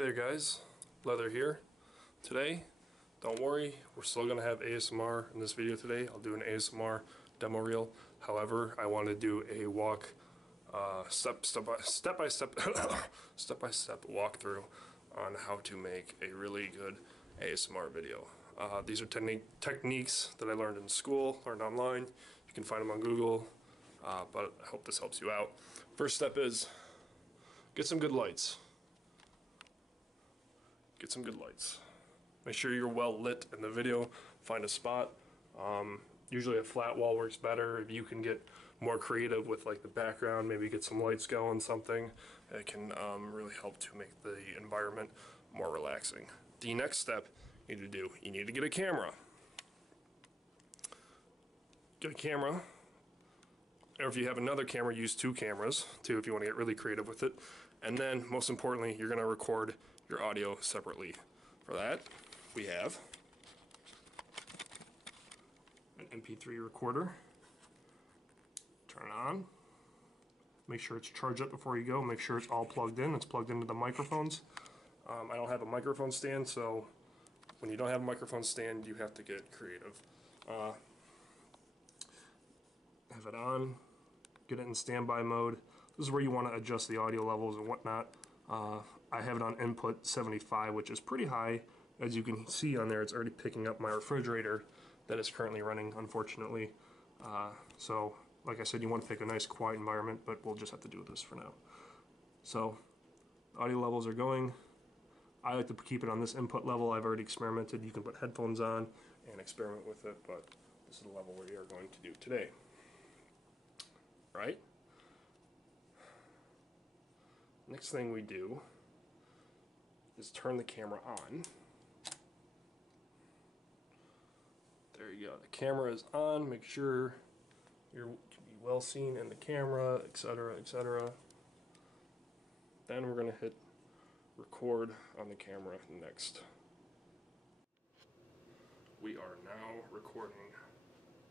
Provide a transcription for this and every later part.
Hey there guys, Leather here. Today, don't worry, we're still going to have ASMR in this video today. I'll do an ASMR demo reel. However, I want to do a step-by-step walkthrough on how to make a really good ASMR video. These are techniques that I learned in school, learned online. You can find them on Google, but I hope this helps you out. First step is get some good lights. Get some good lights. Make sure you're well lit in the video. Find a spot. Usually a flat wall works better. If you can get more creative with like the background, maybe get some lights going, something, it can really help to make the environment more relaxing. The next step you need to do, you need to get a camera. Get a camera. Or if you have another camera, use two cameras too if you want to get really creative with it. And then, most importantly, you're going to record your audio separately. For that, we have an MP3 recorder. Turn it on. Make sure it's charged up before you go. Make sure it's all plugged in. It's plugged into the microphones. I don't have a microphone stand, so when you don't have a microphone stand, you have to get creative. Have it on. Get it in standby mode. This is where you want to adjust the audio levels and whatnot. I have it on input 75, which is pretty high. As you can see on there, it's already picking up my refrigerator that is currently running, unfortunately. So, like I said, you want to pick a nice quiet environment, but we'll just have to do this for now. So, audio levels are going. I like to keep it on this input level. I've already experimented. You can put headphones on and experiment with it, but this is the level we are going to do today. Right? Next thing we do is turn the camera on. There you go. The camera is on. Make sure you can be well seen in the camera, etc., etc. Then we're going to hit record on the camera next. We are now recording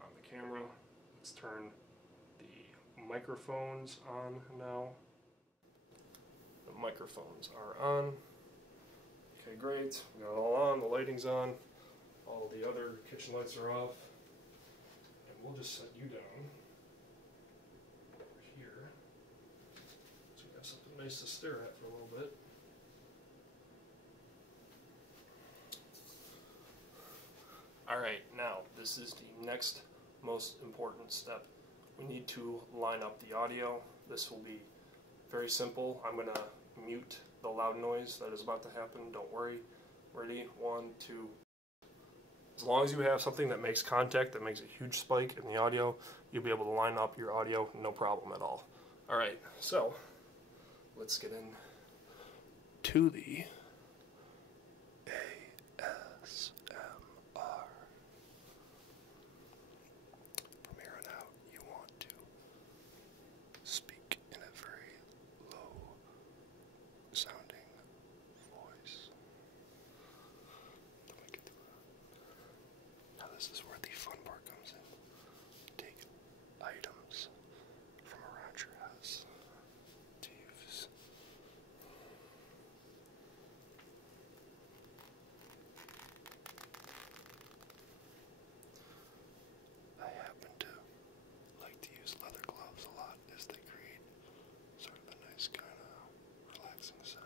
on the camera. Let's turn the microphones on now. The microphones are on. Okay, great. We got it all on. The lighting's on. All the other kitchen lights are off. And we'll just set you down over here. So we have something nice to stare at for a little bit. Alright, now this is the next most important step. We need to line up the audio. This will be very simple. I'm going to mute the loud noise that is about to happen. Don't worry. Ready? 1, 2. As long as you have something that makes contact, that makes a huge spike in the audio, you'll be able to line up your audio, no problem at all. Alright, so let's get in to the ASMR. From here on out, you want to speak in a very low sounding voice. Now this is where the fun part comes in. Take items from around your house to use. I happen to like to use leather gloves a lot as they create sort of a nice kind of relaxing sound.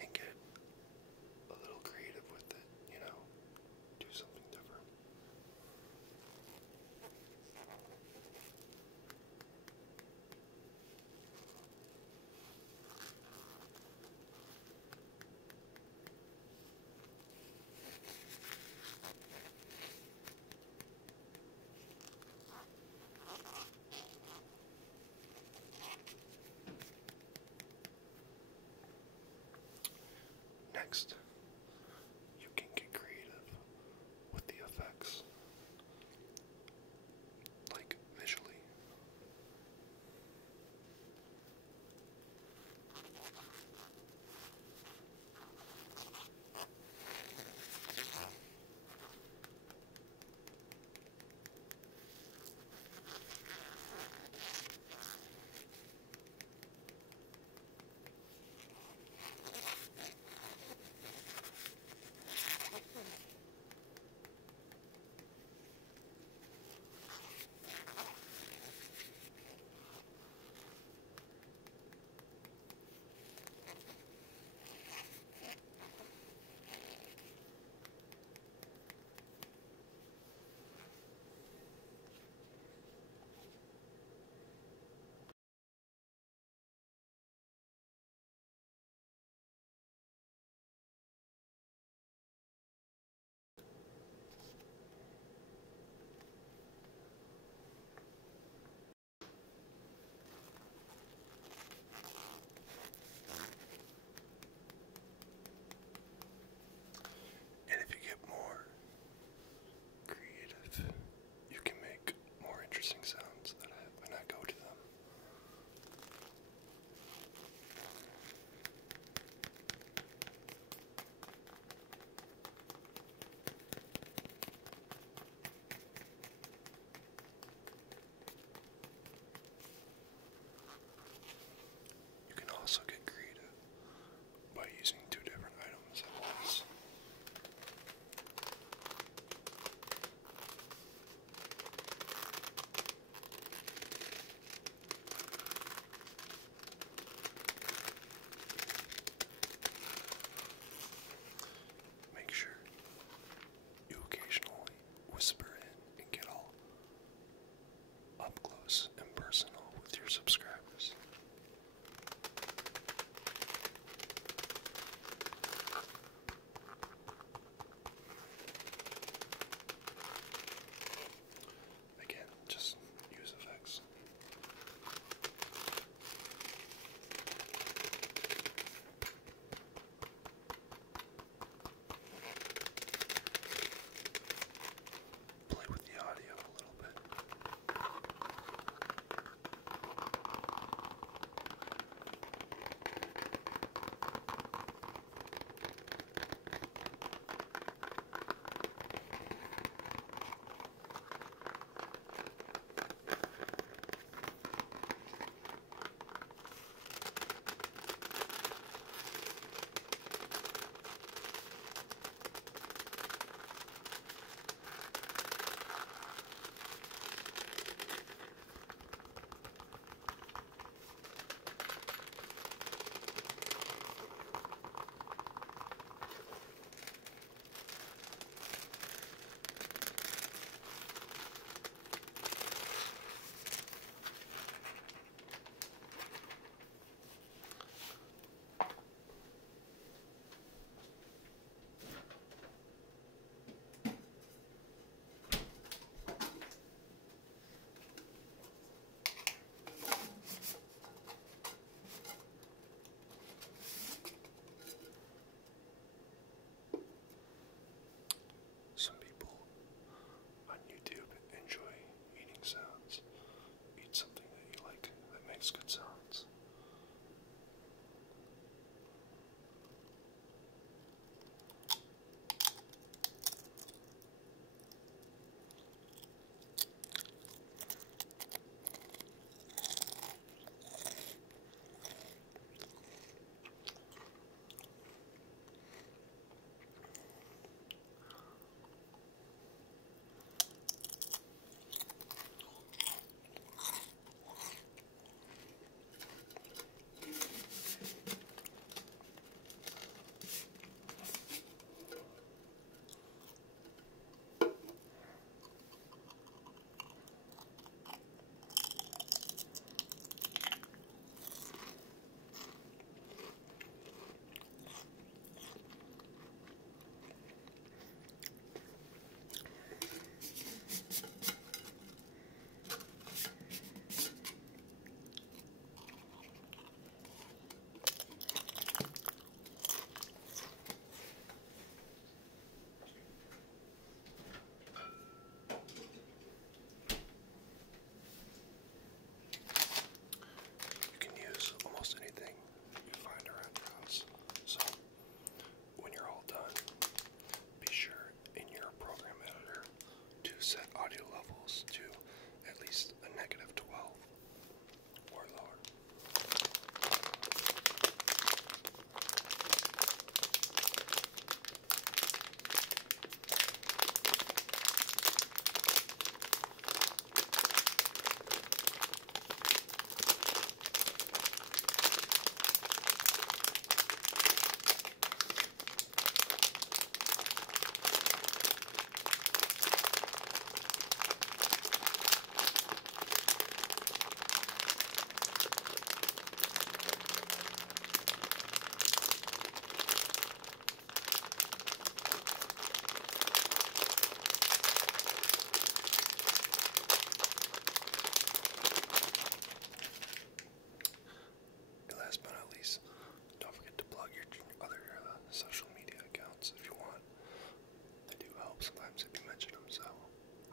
And get a little creative with it, you know, do something different. Next, you can get creative with the effects, like visually.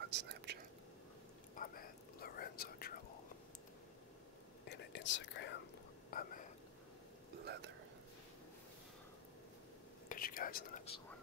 at Snapchat, I'm at Lorenzo Treble. And at Instagram, I'm at Leather. Catch you guys in the next one.